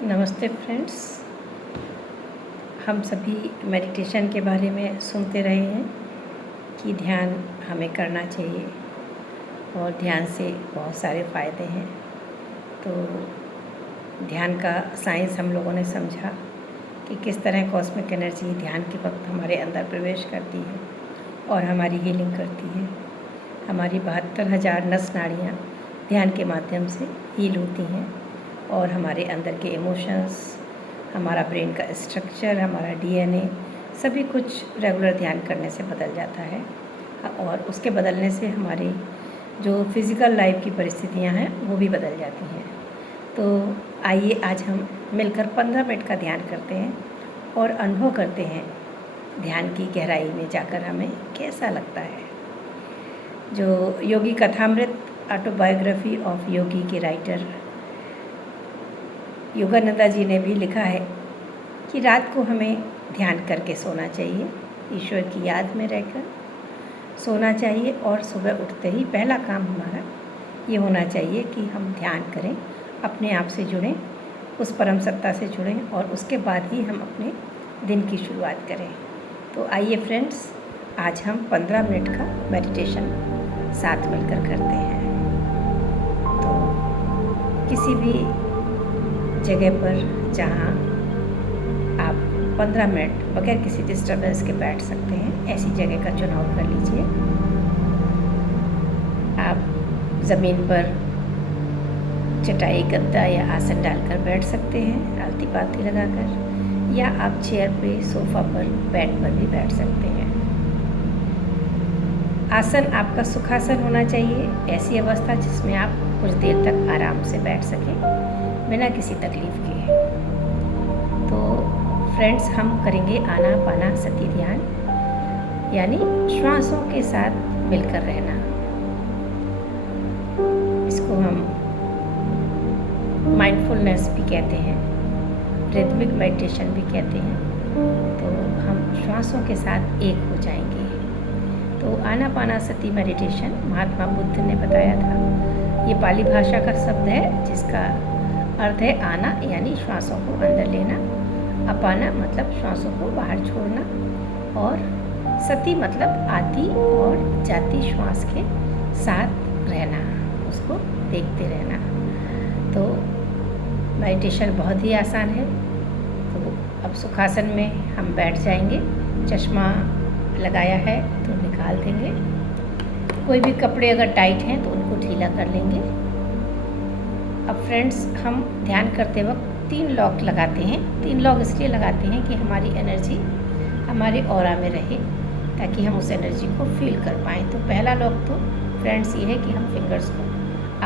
नमस्ते फ्रेंड्स। हम सभी मेडिटेशन के बारे में सुनते रहे हैं कि ध्यान हमें करना चाहिए और ध्यान से बहुत सारे फ़ायदे हैं। तो ध्यान का साइंस हम लोगों ने समझा कि किस तरह कॉस्मिक एनर्जी ध्यान के वक्त हमारे अंदर प्रवेश करती है और हमारी हीलिंग करती है। हमारी 72,000 नस नाड़ियाँ ध्यान के माध्यम से हील होती हैं और हमारे अंदर के इमोशंस, हमारा ब्रेन का स्ट्रक्चर, हमारा डीएनए सभी कुछ रेगुलर ध्यान करने से बदल जाता है और उसके बदलने से हमारी जो फिज़िकल लाइफ की परिस्थितियां हैं वो भी बदल जाती हैं। तो आइए आज हम मिलकर 15 मिनट का ध्यान करते हैं और अनुभव करते हैं ध्यान की गहराई में जाकर हमें कैसा लगता है। जो योगी कथामृत ऑटोबायोग्राफी ऑफ योगी के राइटर योगानंदा जी ने भी लिखा है कि रात को हमें ध्यान करके सोना चाहिए, ईश्वर की याद में रहकर सोना चाहिए और सुबह उठते ही पहला काम हमारा ये होना चाहिए कि हम ध्यान करें, अपने आप से जुड़ें, उस परम सत्ता से जुड़ें और उसके बाद ही हम अपने दिन की शुरुआत करें। तो आइए फ्रेंड्स, आज हम 15 मिनट का मेडिटेशन साथ मिलकर करते हैं। तो किसी भी जगह पर जहाँ आप 15 मिनट बगैर किसी डिस्टर्बेंस के बैठ सकते हैं, ऐसी जगह का चुनाव कर लीजिए। आप ज़मीन पर चटाई, गद्दा या आसन डालकर बैठ सकते हैं आलती पालती लगाकर, या आप चेयर पे, सोफ़ा पर, बेड पर भी बैठ सकते हैं। आसन आपका सुखासन होना चाहिए, ऐसी अवस्था जिसमें आप कुछ देर तक आराम से बैठ सकें बिना किसी तकलीफ़ के। तो फ्रेंड्स, हम करेंगे आनापानसति ध्यान, यानी श्वासों के साथ मिलकर रहना। इसको हम माइंडफुलनेस भी कहते हैं, रिदमिक मेडिटेशन भी कहते हैं। तो हम श्वासों के साथ एक हो जाएंगे। तो आनापानसति मेडिटेशन महात्मा बुद्ध ने बताया था। ये पाली भाषा का शब्द है जिसका अर्थ है आना, यानी श्वासों को अंदर लेना, अपाना मतलब श्वासों को बाहर छोड़ना, और सति मतलब आती और जाती श्वास के साथ रहना, उसको देखते रहना। तो मेडिटेशन बहुत ही आसान है। तो अब सुखासन में हम बैठ जाएंगे। चश्मा लगाया है तो निकाल देंगे। कोई भी कपड़े अगर टाइट हैं तो उनको ढीला कर लेंगे। अब फ्रेंड्स, हम ध्यान करते वक्त 3 लॉक लगाते हैं। 3 लॉक इसलिए लगाते हैं कि हमारी एनर्जी हमारे ऑरा में रहे, ताकि हम उस एनर्जी को फील कर पाएँ। तो पहला लॉक तो फ्रेंड्स ये है कि हम फिंगर्स को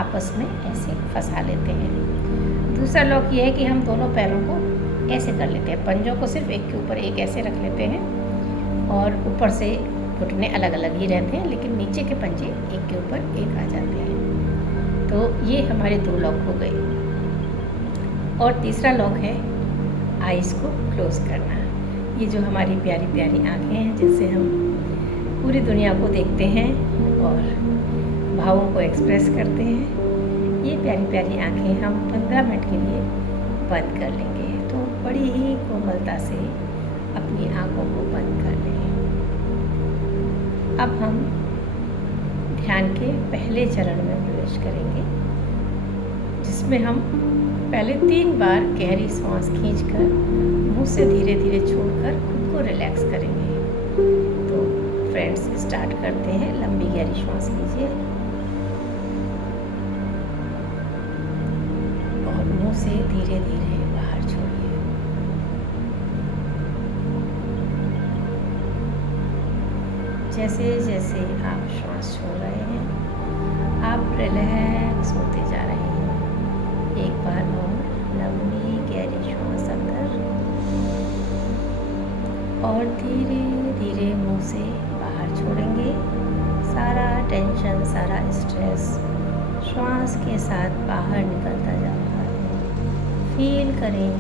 आपस में ऐसे फंसा लेते हैं। दूसरा लॉक ये है कि हम दोनों पैरों को ऐसे कर लेते हैं, पंजों को सिर्फ एक के ऊपर एक ऐसे रख लेते हैं और ऊपर से घुटने अलग अलग ही रहते हैं, लेकिन नीचे के पंजे एक के ऊपर एक आ जाते हैं। तो ये हमारे 2 लॉक हो गए। और तीसरा लॉक है आइज़ को क्लोज़ करना। ये जो हमारी प्यारी प्यारी आँखें हैं जिनसे हम पूरी दुनिया को देखते हैं और भावों को एक्सप्रेस करते हैं, ये प्यारी प्यारी आँखें हम 15 मिनट के लिए बंद कर लेंगे। तो बड़ी ही कोमलता से अपनी आँखों को बंद कर लें। अब हम ध्यान के पहले चरण में प्रवेश करेंगे, जिसमें हम पहले 3 बार गहरी सांस खींचकर मुंह से धीरे धीरे छोड़कर खुद को रिलैक्स करेंगे। तो फ्रेंड्स, स्टार्ट करते हैं। लंबी गहरी सांस लीजिए और मुंह से धीरे धीरे बाहर छोड़िए। जैसे जैसे आप श्वास छोड़ रहे हैं, आप रिलैक्स होते जा रहे हैं। एक बार और लंबी गहरी श्वास अंदर और धीरे धीरे मुंह से बाहर छोड़ेंगे। सारा टेंशन, सारा स्ट्रेस श्वास के साथ बाहर निकलता जा रहा है। फील करें।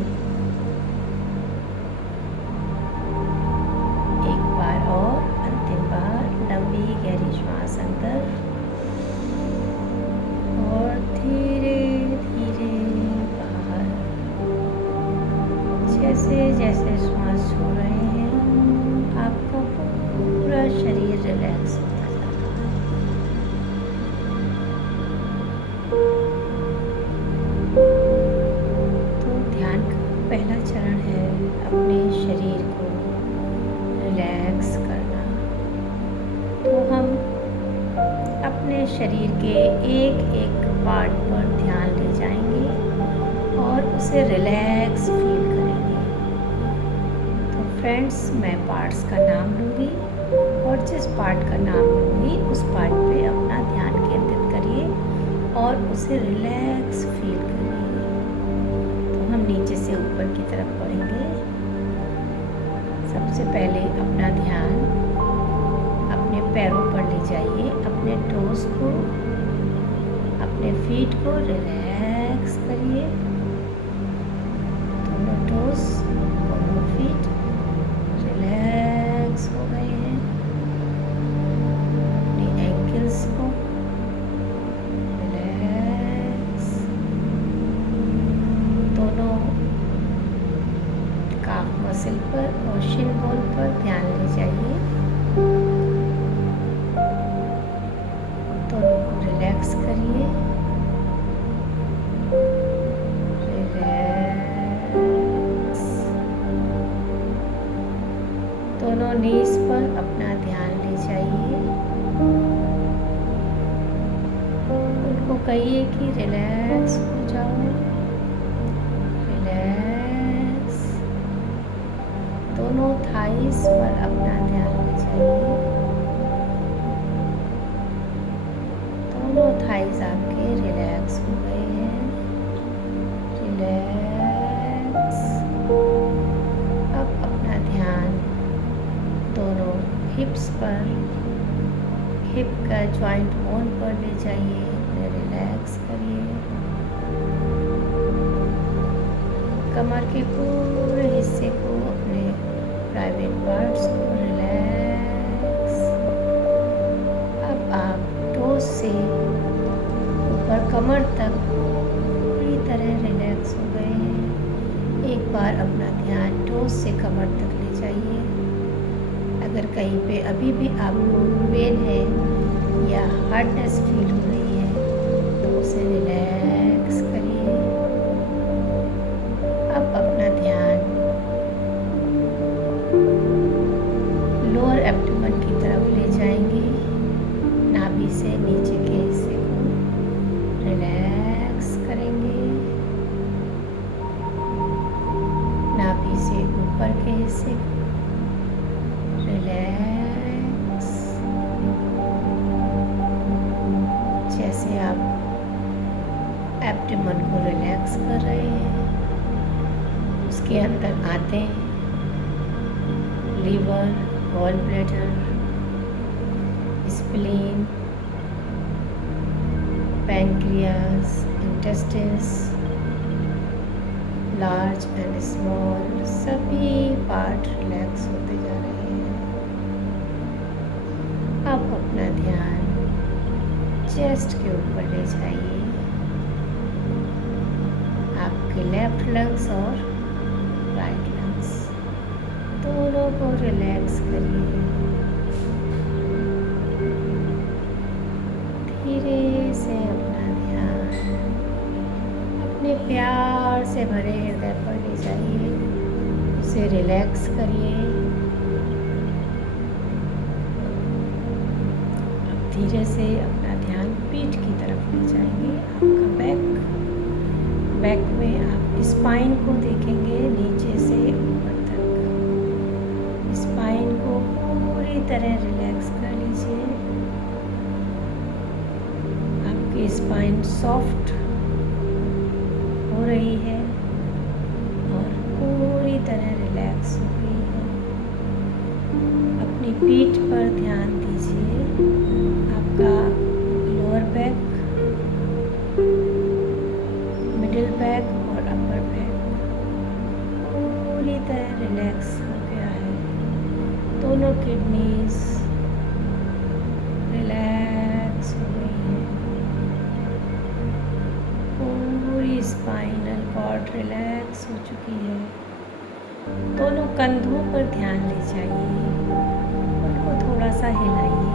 एक बार और, अंतिम बार, लंबी गहरी श्वास अंदर और धीरे धीरे बाहर। जैसे जैसे श्वास छोड़ रहे हैं आपका पूरा शरीर रिलैक्स होता जा रहा है। तो ध्यान का पहला चरण है अपने शरीर को रिलैक्स करना। तो हम अपने शरीर के एक एक पार्ट पर ध्यान ले जाएंगे और उसे रिलैक्स फील करेंगे। तो फ्रेंड्स, मैं पार्ट्स का नाम लूँगी और जिस पार्ट का नाम लूँगी उस पार्ट पे अपना ध्यान केंद्रित करिए और उसे रिलैक्स फील करिए। तो हम नीचे से ऊपर की तरफ बढ़ेंगे। सबसे पहले अपना ध्यान अपने पैरों पर ले जाइए, अपने टोस को, अपने फीट को रिलैक्स करिए। दोनों टोस, दोनों फीट रिलैक्स हो गए हैं। अपनी एंकल्स को रिलैक्स, दोनों काफ मसल पर और शिन बोन पर ध्यान ले जाइए। दोनों को रिलैक्स करिए, रिलैक्स। दोनों नीज पर अपना ध्यान ले जाइए। उनको कहिए कि रिलैक्स हो जाओ, रिलैक्स। दोनों थाइस पर अपना ध्यान ले जाइए। दोनों थाइस आपके रिलैक्स हो गए हैं, रिलैक्स। अब अपना ध्यान दोनों हिप्स पर, हिप का जॉइंट बोन पर ले जाइए, उन्हें रिलैक्स करिए। कमर के पूरे हिस्से को, अपने प्राइवेट पार्ट्स को रिलैक्स। अब आप टोस से ऊपर कमर तक पूरी तरह रिलैक्स हो गए हैं। एक बार अपना ध्यान टोस से कमर तक ले जाइए। अगर कहीं पे अभी भी आपको पेन है या हार्डनेस फील हो रही है तो उसे रिलैक्स करिए। अब अपना ध्यान लोअर एब्डोमेन की तरफ ले जाएंगे। नाभि से नीचे के हिस्से को रिलैक्स करेंगे। नाभि से ऊपर के हिस्से को रिलैक्स। जैसे आप एब्डोमेन को रिलैक्स कर रहे हैं, उसके अंदर आते हैं liver, gall bladder, spleen, pancreas, intestines, large and small, सभी पार्ट रिलैक्स होते जा रहे हैं। अब अपना ध्यान चेस्ट के ऊपर ले जाइए। आपके लेफ्ट लंग्स और राइट लंग्स दोनों को रिलैक्स करिए। धीरे से अपना ध्यान अपने प्यार से भरे हृदय पर ले जाइए, उसे रिलैक्स करिए। अब धीरे से अपना ध्यान पीठ की तरफ ले जाएंगे। आपका बैक में आप स्पाइन को देखेंगे नीचे से ऊपर तक। स्पाइन को पूरी तरह रिलैक्स कर लीजिए। आपकी स्पाइन सॉफ्ट हो रही है और पूरी तरह रिलैक्स हो गई है। अपनी पीठ पर ध्यान दीजिए। आपका लोअर बैक, मिडिल बैक और अपर बैक पूरी तरह रिलैक्स हो गया है। दोनों किडनीज रिलैक्स हो गई हैं। पूरी स्पाइनल कॉर्ड रिलैक्स हो चुकी है। दोनों कंधों पर ध्यान ले जाइए, उनको थोड़ा सा हिलाइए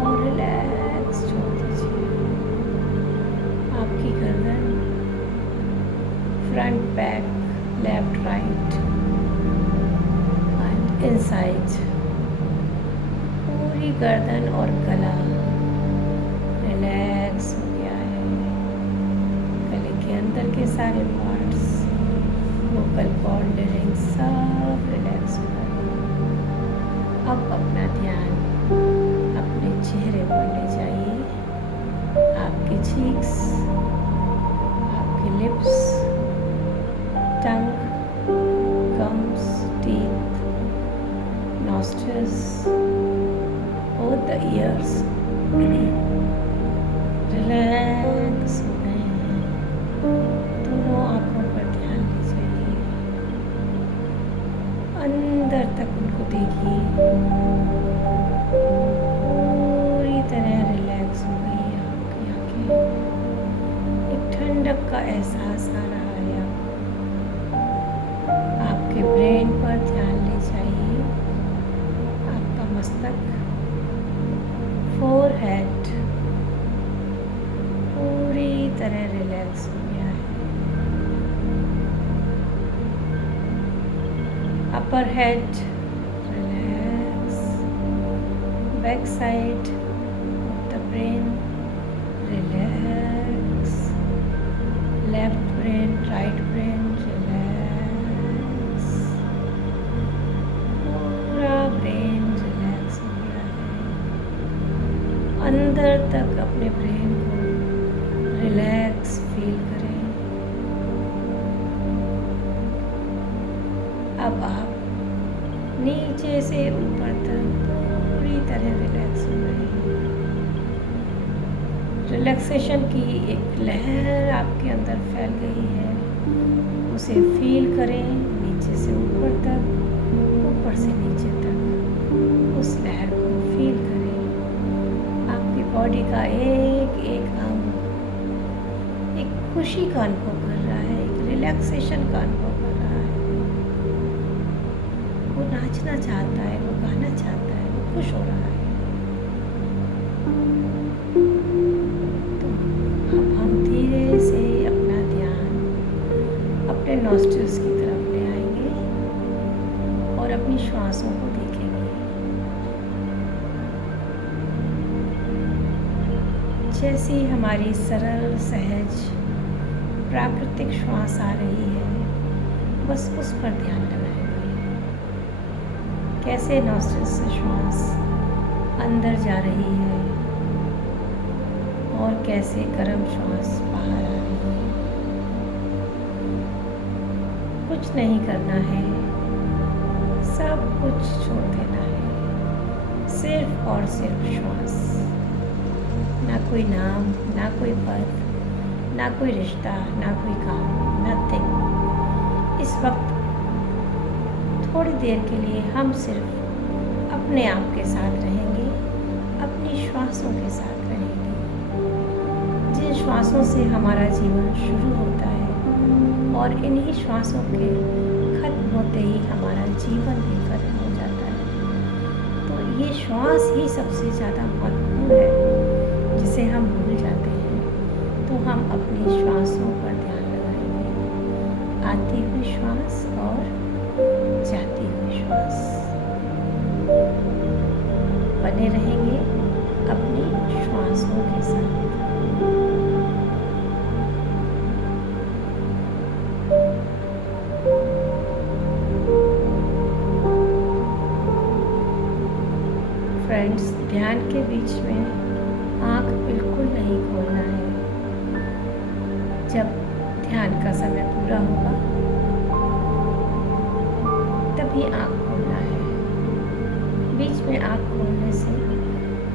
और रिलैक्स छोड़ दीजिए। आपकी गर्दन, front back, left right and inside, पूरी गर्दन और गला रिलैक्स हो गया है। गले के अंदर के सारे पार्ट्स, वोकल कॉर्ड, लिरिंग्स सब रिलैक्स हो गए। अब अपना ध्यान अपने चेहरे पर ले जाइए। आपके चीक्स, आपके lips, tongue, gums, teeth, nostrils, both the ears relax हो गए हैं। दोनों आँखों पर ध्यान ले जाइए, अंदर तक उनको देखिए, पूरी तरह रिलैक्स हो गई है आपकी आँखें। एक ठंडक का एहसास आ रहा है आपको। आपके ब्रेन पर ध्यान ले जाइए, आपका मस्तक, फोरहेड पूरी तरह रिलैक्स हो गया है। Upper head relax, back side of the brain relax, left brain, right brain relax, पूरा ब्रेन रिलैक्स हो गया है। अंदर तक अपने ब्रेन को रिलैक्स फील करें। अब आप नीचे से ऊपर तक पूरी तरह रिलैक्स हो गए हैं। रिलैक्सेशन की एक लहर आपके अंदर फैल गई है, उसे फील करें। नीचे से ऊपर तक, ऊपर से नीचे तक उस लहर को फील करें। आपकी बॉडी का एक एक अंग एक खुशी का अनुभव कर रहा है, एक रिलैक्सेशन का अनुभव कर रहा है। वो नाचना चाहता है, वो गाना चाहता है, वो खुश हो रहा है। तो अब हम धीरे से अपना ध्यान अपने नॉस्ट्रिल्स की तरफ ले आएंगे और अपनी श्वासों को देखेंगे। जैसी हमारी सरल, सहज, प्राकृतिक श्वास आ रही है, बस उस पर ध्यान लगाएंगे। कैसे नॉस्ट्रिल्स से श्वास अंदर जा रही है और कैसे गर्म श्वास बाहर आ रही है। कुछ नहीं करना है, सब कुछ छोड़ देना है, सिर्फ और सिर्फ श्वास। ना कोई नाम, ना कोई पद, ना कोई रिश्ता, ना कोई काम, नथिंग। इस वक्त थोड़ी देर के लिए हम सिर्फ अपने आप के साथ रहेंगे, अपनी श्वासों के साथ रहेंगे। जिन श्वासों से हमारा जीवन शुरू होता है और इन्हीं श्वासों के खत्म होते ही हमारा जीवन भी खत्म हो जाता है। तो ये श्वास ही सबसे ज़्यादा महत्वपूर्ण है, जिसे हम भूल जाते हैं। तो हम अपनी श्वासों पर ध्यान लगाएंगे, आती हुई श्वास और जाती हुई श्वास। बने रहेंगे अपनी श्वासों के साथ। फ्रेंड्स, ध्यान के बीच में आँख बिल्कुल नहीं खोलना है। जब ध्यान का समय पूरा होगा तभी आँख खोलना है। बीच में आँख खोलने से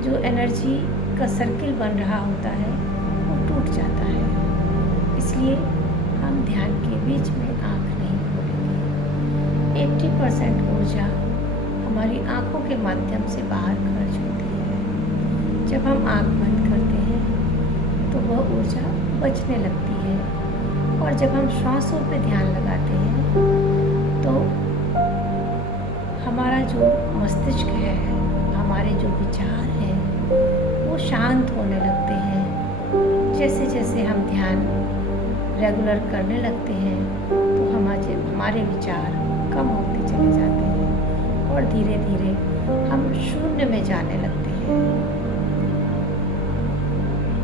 जो एनर्जी का सर्किल बन रहा होता है वो टूट जाता है। इसलिए हम ध्यान के बीच में आँख नहीं खोलेंगे। 80% ऊर्जा हमारी आँखों के माध्यम से बाहर खर्च होती है। जब हम आँख बंद करते हैं तो वह ऊर्जा बचने लगती है, और जब हम श्वासों पे ध्यान लगाते हैं तो हमारा जो मस्तिष्क है, हमारे जो विचार हैं वो शांत होने लगते हैं। जैसे जैसे हम ध्यान रेगुलर करने लगते हैं तो हमारे विचार कम होते चले जाते हैं और धीरे धीरे हम शून्य में जाने लगते हैं।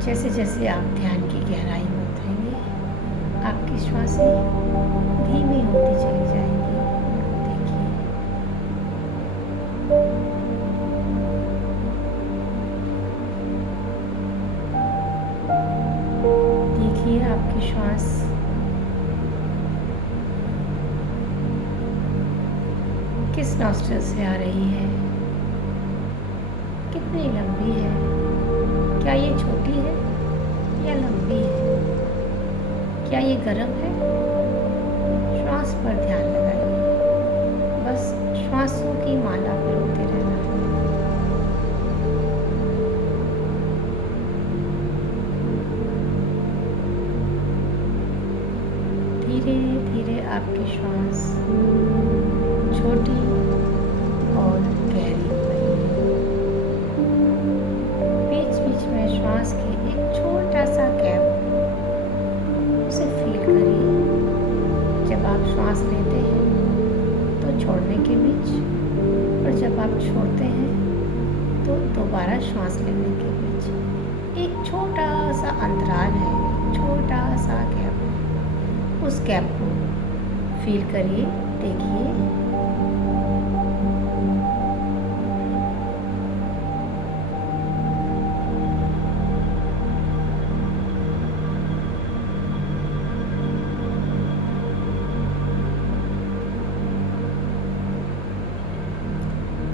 जैसे जैसे आप ध्यान की गहराई में उतरेंगे, आपकी श्वासें धीमी होती चली जाएंगी। देखिए आपकी श्वास किस नॉस्ट्रिल से आ रही है, कितनी लंबी है, क्या ये छोटी है या लंबी है, क्या ये गर्म है। श्वास पर ध्यान लगाइए, बस श्वासों की माला पिरोते रहना है। धीरे धीरे आपकी श्वास छोटी और गहरी हो रही है। बीच बीच में श्वास के एक छोटा सा गैप, उसे फील करिए। जब आप श्वास लेते हैं तो छोड़ने के बीच, और जब आप छोड़ते हैं तो दोबारा श्वास लेने के बीच एक छोटा सा अंतराल है, छोटा सा गैप है। उस गैप को फील करिए, देखिए।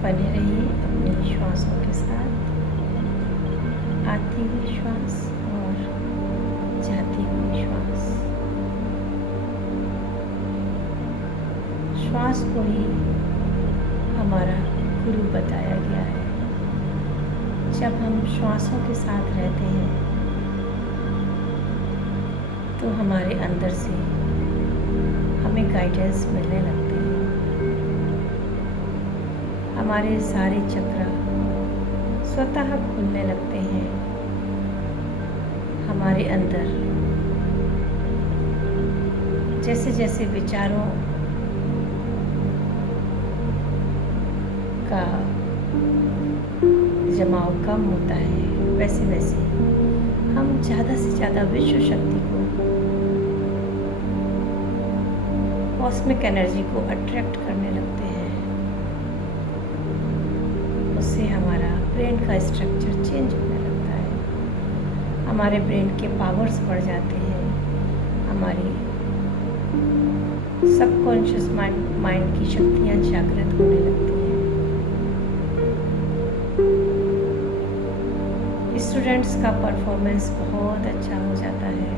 बने रहिए अपनी श्वासों के साथ, आती हुई श्वास और जाती हुई श्वास। श्वास को ही हमारा गुरु बताया गया है। जब हम श्वासों के साथ रहते हैं तो हमारे अंदर से हमें गाइडेंस मिलने लगते हैं। हमारे सारे चक्र स्वतः खुलने लगते हैं। हमारे अंदर जैसे जैसे विचारों का जमाव कम होता है, वैसे वैसे हम ज़्यादा से ज़्यादा विश्व शक्ति को, कॉस्मिक एनर्जी को अट्रैक्ट करने लगते हैं। उससे हमारा ब्रेन का स्ट्रक्चर चेंज होने लगता है, हमारे ब्रेन के पावर्स बढ़ जाते हैं, हमारी सबकॉन्शियस माइंड की शक्तियाँ जागृत होने लगती हैं। स्टूडेंट्स का परफॉर्मेंस बहुत अच्छा हो जाता है।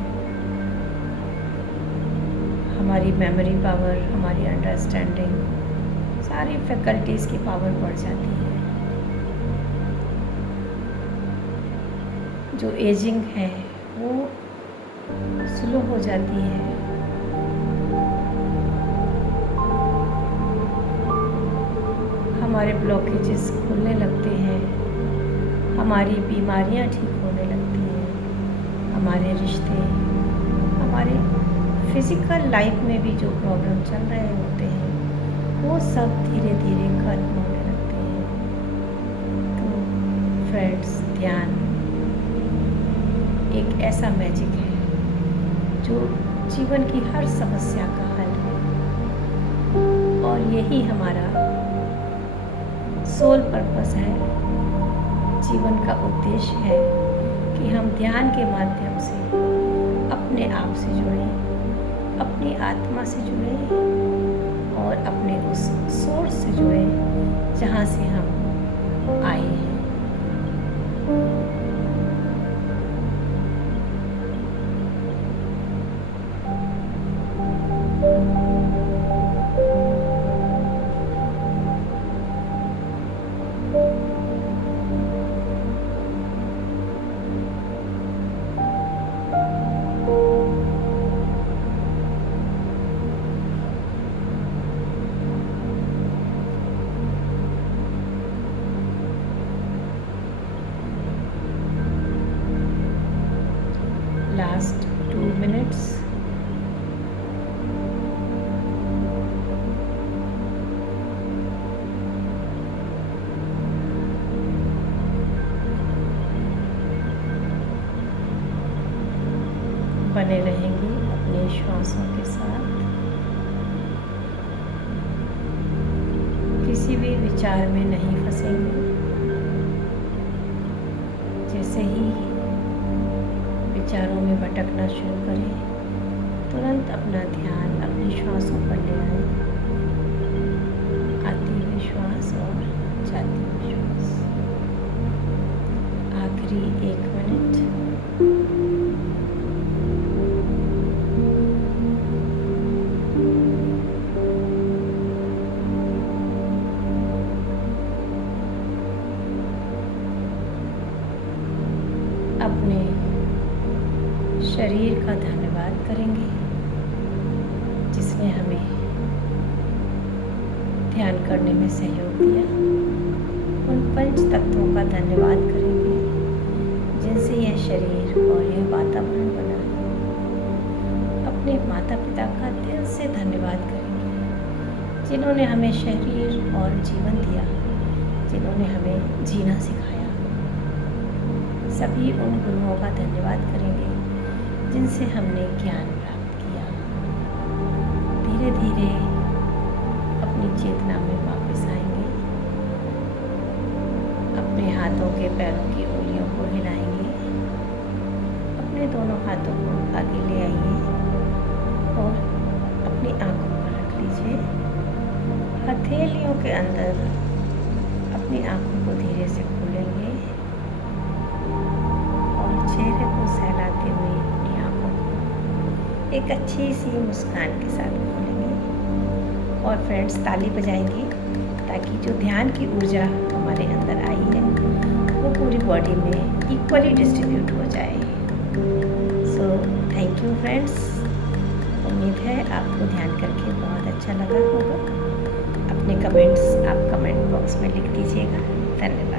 हमारी मेमोरी पावर, हमारी अंडरस्टैंडिंग, सारी फैकल्टीज़ की पावर बढ़ जाती है। जो एजिंग है वो स्लो हो जाती है। हमारे ब्लॉकेजेस खुलने लगते हैं, हमारी बीमारियां ठीक होने लगती हैं, हमारे रिश्ते, हमारे फिज़िकल लाइफ में भी जो प्रॉब्लम चल रहे होते हैं वो सब धीरे धीरे खत्म होने लगते हैं। तो फ्रेंड्स, ध्यान एक ऐसा मैजिक है जो जीवन की हर समस्या का हल है, और यही हमारा सोल पर्पस है, जीवन का उद्देश्य है कि हम ध्यान के माध्यम से अपने आप से जुड़ें, अपनी आत्मा से जुड़ें और अपने उस सोर्स से जुड़ें जहाँ से हम आए हैं। विचार में नहीं फंसेंगे। जैसे ही विचारों में भटकना शुरू करें, तुरंत अपना ध्यान अपनी श्वासों पर ले आए। आती हुई श्वास और जाती हुई श्वास। आखिरी 1 मिनट। अपने शरीर का धन्यवाद करेंगे जिसने हमें ध्यान करने में सहयोग दिया। उन 5 तत्वों का धन्यवाद करेंगे जिनसे यह शरीर और यह वातावरण बना है। अपने माता पिता का दिल से धन्यवाद करेंगे जिन्होंने हमें शरीर और जीवन दिया, जिन्होंने हमें जीना सिखाया। सभी उन गुरुओं का धन्यवाद करेंगे जिनसे हमने ज्ञान प्राप्त किया। धीरे धीरे अपनी चेतना में वापस आएंगे। अपने हाथों के पैरों की उंगलियों को हिलाएंगे। अपने दोनों हाथों को आगे ले आइए और अपनी आंखों पर रख लीजिए। हथेलियों के अंदर अपनी आंखों को धीरे से खोलेंगे और चेहरे को सहलाते हुए अपनी आंखों को एक अच्छी सी मुस्कान के साथ खोलेंगे और फ्रेंड्स ताली बजाएंगे ताकि जो ध्यान की ऊर्जा हमारे अंदर आई है वो पूरी बॉडी में इक्वली डिस्ट्रीब्यूट हो जाए। So thank you friends. उम्मीद है आपको ध्यान करके बहुत अच्छा लगा होगा। अपने कमेंट्स आप कमेंट बॉक्स में लिख दीजिएगा। धन्यवाद।